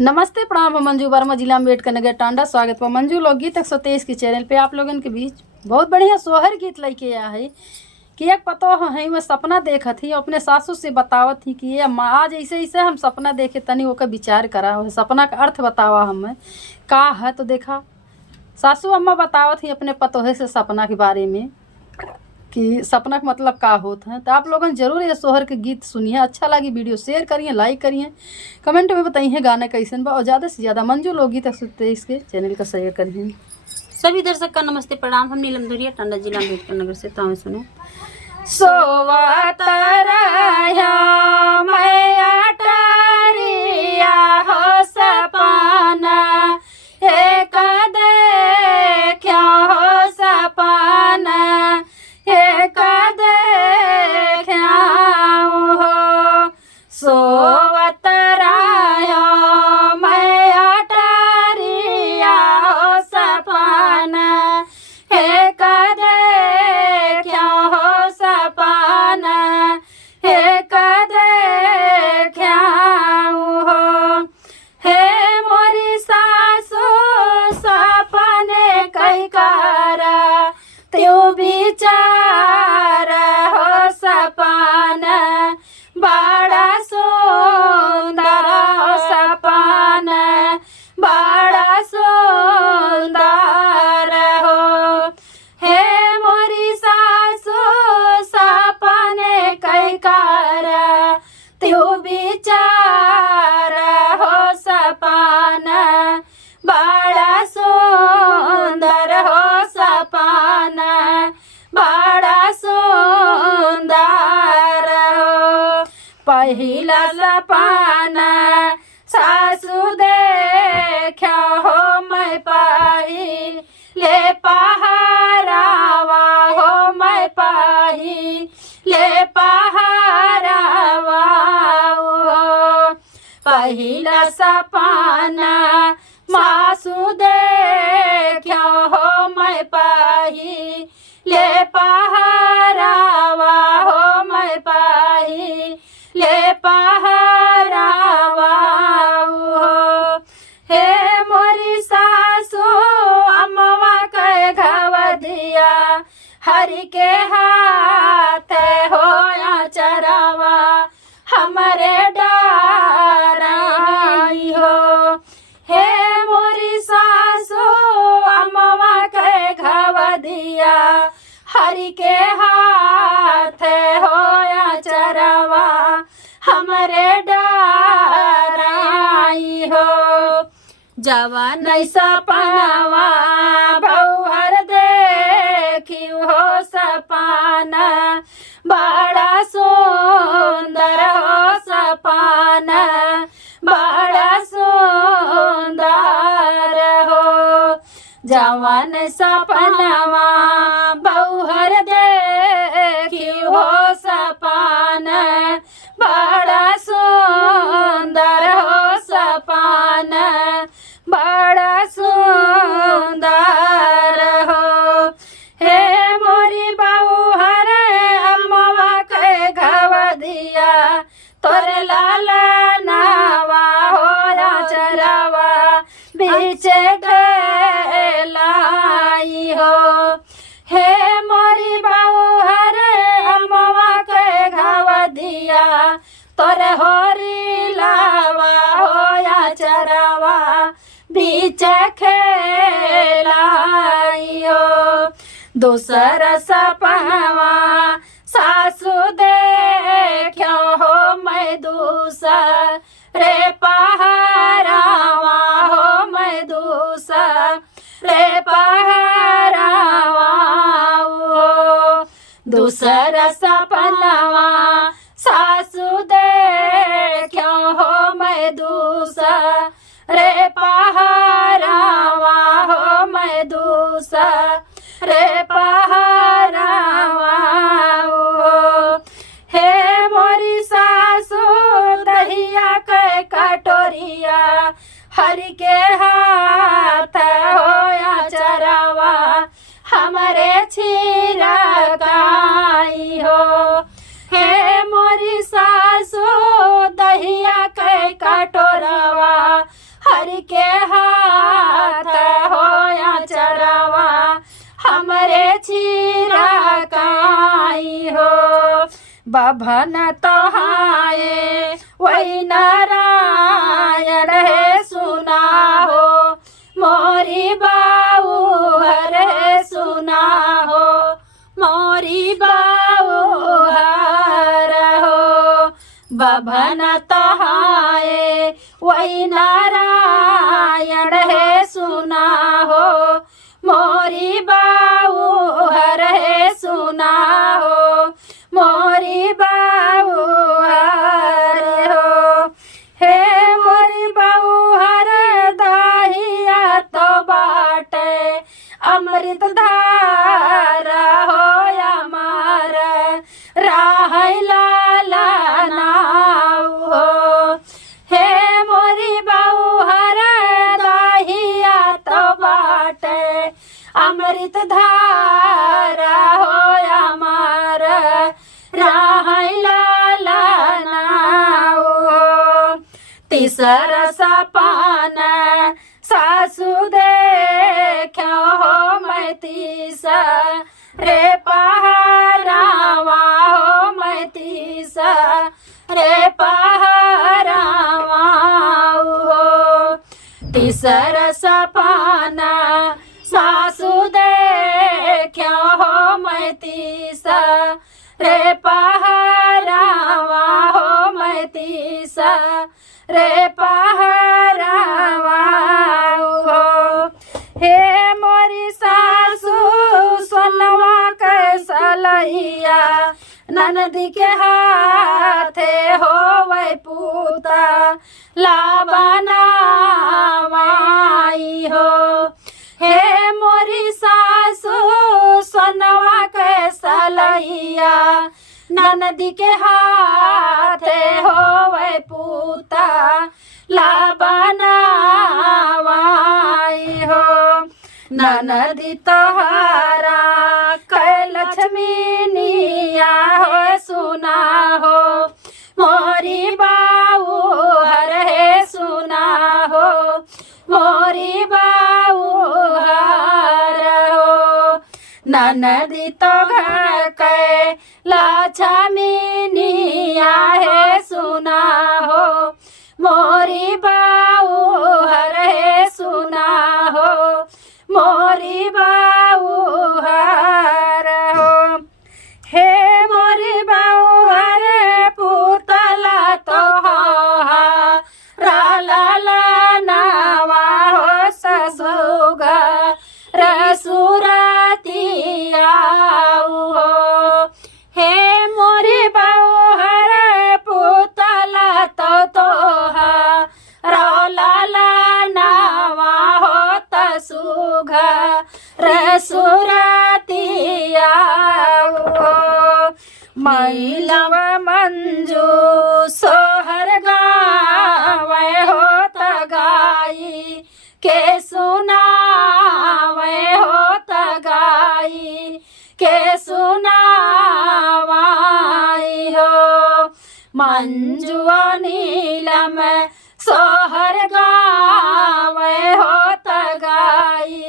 नमस्ते प्रणाम। हम मंजू वर्मा, जिला अम्बेडकर नगर टांडा। स्वागत है मंजू लोकगीत 123 के चैनल पे। आप लोगन के बीच बहुत बढ़िया सोहर गीत लेके आया है कि एक पतो है मैं सपना देखत थी, अपने सासू से बतावत थी कि ये आज ऐसे ऐसे हम सपना देखे, तनी ओकर विचार करा, सपना का अर्थ बतावा हमें का है। तो देखा सासू अम्मा बतावत थी अपने पतोहे से सपना के बारे में कि सपना का मतलब का होता है। तो आप लोगन जरूर ये सोहर के गीत सुनिए। अच्छा लगी वीडियो शेयर करिए, लाइक करिए, कमेंट में बताइए गाना कैसन बा, और ज़्यादा से ज़्यादा मंजू लोकगीत 123 के चैनल का शेयर करिए। सभी दर्शक का नमस्ते प्रणाम। हम नीलम धुरिया, टांडा जिला अम्बेडकर नगर से। तावे सुने सोवत रहा मैं अटारिया हो सपना, एक देखा हो सपना, एक देखा हो। सोवत रहा मैं अटारिया हो सपना, एक देखा हो सपना, एक देखा हो। हे मोरी सासू सपने कई करा, त्यों विचार हो सपना, बड़ा सुंदर हो सपना, बड़ा सुंदर हो। हे मोरी सासू सपने कई करा, त्यों विचार हो सपना, बड़ा सुंदर हो सपना, बड़ा सुंदर हो। पहिला सपना सासू देखा हो मैं पाही ले पहारावा हो, मैं पाही ले पहारावा हो। पहिला सपना मासू देखा हो मैं पाही ले पहारावा हो, मैं पाही ले पहारावा हो। हे मोरी सासू अम्मा के घवदिया, हरि के हाथ हो चरावा, हमारे डाराई हो। हे मोरी सासू अम्मा के घवदिया, हरि के हाथ हो चरावा, हमारे डाराई हो। जवान सपनावा बहुहर देखी हो सपना, बड़ा सुंदर हो सपना, बड़ा सुंदर हो। जवान सपनावा बहुहर देखी हो सपना, बड़ा सुंदर हो सपना, बड़ा सुंदर हो। हे मोरी बहुहर अम्मा के घवदिया, तोर लाला नावा हो चरावा, बीच गलाई हो। हे मोरी बहुहर अम्मा के घवदिया, तोर होरी लावा हो चरावा, बीच खेलाई हो। दूसरा सपनावा सासू देखा हो मैं दूसरे पहारावा हो, मैं दूसरे पहारावा हो। दूसरा सपनावा सासू देखा हो मैं दूसरे पहारावा हो, मैं दूसरे पहारावा हो। हे मोरी सासू दहिया के कटोरिया, हरि के हाथ हो चरावा, हमारे छिरकाई हो। हे मोरी सासू दहिया के कटोरवा हरि के हाथ होया चरवा हमरे चिरकाई हो। बभन तोहाए वही नारायण है सुना हो, मोरी बाऊ हरे सुना हो, मोरी बाऊ हर हो। बभन तोहाए वही नारायण है सुना हो, मोरी बाऊ हर है सुना हो, मोरी बाऊ हर हो। हे मोरी बाऊ हर दाहिया तो बाटे अमृत धारा हो अमर राह लाला नाऊ हो। हे मोरी बाऊ हर दाहिया तो बाटे अमृत धारा हो अमर राह लाला नाऊ हो। तीसर सपन सासु देखो हो मैं तीसरे पहरावा हो, मैं तीसरे पहरावा हो। तीसर सपन सासु देखो हो मैं तीसरे पहरावा हो, मैं तीसरे पहरावा हो। हे मोरी सासु सोनवा कैसलैया ननदी के हाथे हो वै पूता लाबनावाई हो। हे मोरी सासु सोनवा कैसलैया ननदी के हाथे हो वै पूता लाबनावाई हो। ननदी तोहारा कै लक्ष्मीनिया हो सुना हो, मोरी बाऊ हर है सुना हो, मोरी बाऊ हर हो। ननदी तो घर कै लक्ष्मीनिया है सुना हो, मोरी बाऊ हर है सुना हो, मोरी बाऊ हर हो। हे मोरी बाऊ हर पुतला तो लाला नावा हो ससुगा रसुरतिया हो। हे मोरी बाऊ हर पुतला तो लाला नावा हो तसुगा रसुरतिया हो। मैलव मंजू सोहर गावे हो तगाई के सुनावे हो तगाई के सुनावाई हो। मंजुआ नीलम सोहर गावे हो तगाई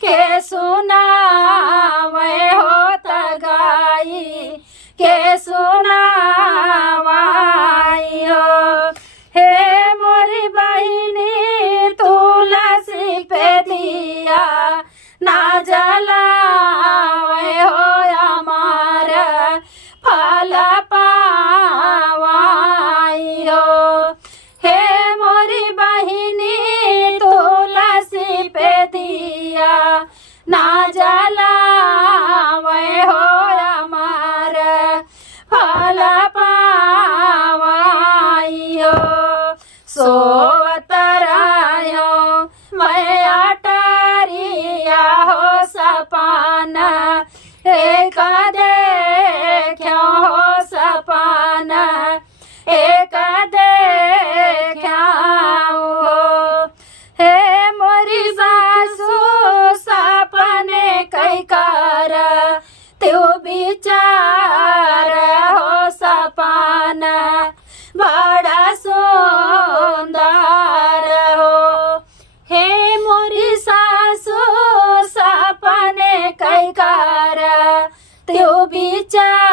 के सुनावे हो तगाई के सुनावाई हो। हे मोरी बहिनी तुलसी पे दिया ना जलावे हो अमर फल पावाई कारा त्यो बिचारा